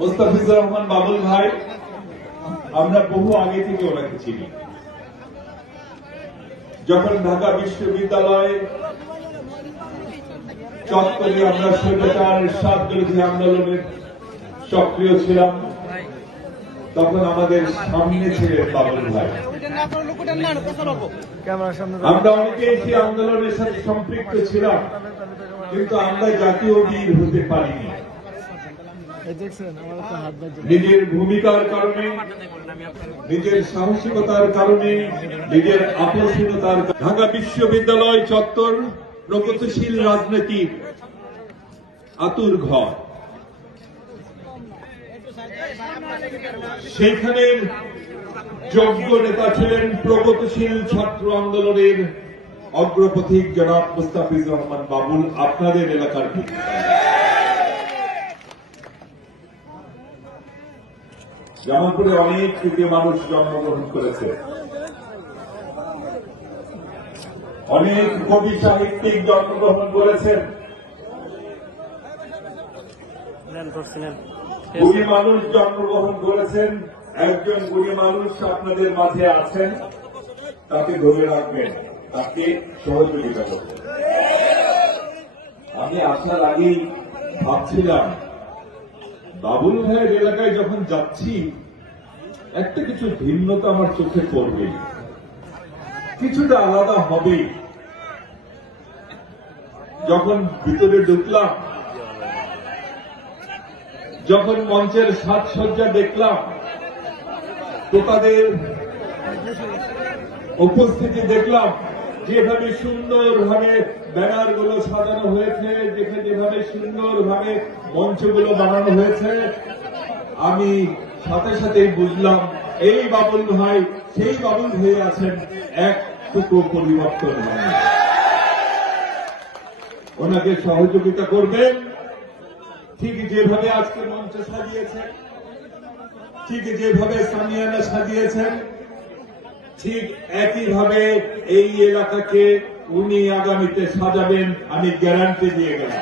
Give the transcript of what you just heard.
মোস্তাফিজুর রহমান বাবুল ভাই আমরা বহু আগে থেকে ওনাকে চিনি। যখন ঢাকা বিশ্ববিদ্যালয়ে চত্বরে আমরা স্বৈরাচার সাত বিরোধী আন্দোলনের সক্রিয় ছিলাম তখন আমাদের সামনে ছিলেন বাবুল ভাই। আমরা অনেকেই সেই আন্দোলনের সাথে সম্পৃক্ত ছিলাম কিন্তু আমরা জাতীয় বীর হতে পারিনি এই দেখছেন আমার একটা হাত বাজছে নিজের ভূমিকার কারণে, নিজের সাহসিকতার কারণে, নিজের আকর্ষণীয়তার ঢাকা বিশ্ববিদ্যালয় চত্বর প্রগতিশীল রাজনীতির আতুর ঘর। সেইখানে যোগ্য নেতা ছিলেন প্রগতিশীল ছাত্র আন্দোলনের অগ্রপথিক জনাব মুস্তাফিজ রহমান বাবুল। আপনাদের এলাকার জামালপুরে অনেক কৃতি মানুষ জন্মগ্রহণ করেছে। অনেক কবি সাহিত্যিক জন্মগ্রহণ করেছেন। গুণী মানুষ জন্মগ্রহণ করেছেন। একজন গুণী মানুষ আপনাদের মাঝে আছেন। তাকে ধরে রাখবেন। তাকে সহযোগিতা করবেন। আমি আসার আগেই ভাবছিলাম বাবুল ভাইয়ের এলাকায় যখন যাচ্ছি, একটা কিছু ভিন্নতা আমার চোখে পড়বে। কিছুটা আলাদা হবে। যখন ভিতরে ঢুকলাম, যখন মঞ্চের সাজসজ্জা দেখলাম, তো তাদের উপস্থিতি দেখলাম। যেভাবে সুন্দরভাবে ব্যানারগুলো সাজানো হয়েছে, যেখানে যেভাবে সুন্দর সুন্দরভাবে মঞ্চগুলো বানানো হয়েছে, আমি সাথে সাথে বুঝলাম, এই বাবুল ভাই, সেই বাবুল হয়ে আছেন এক টুকরো পরিবর্তন ওনাকে সহযোগিতা করবেন। ঠিক যেভাবে আজকে মঞ্চ সাজিয়েছেন, ঠিক যেভাবে সামিয়ানা সাজিয়েছেন ঠিক একইভাবে এই এলাকাকে উনি আগামীতে সাজাবেন আমি গ্যারান্টি দিয়ে গেলাম।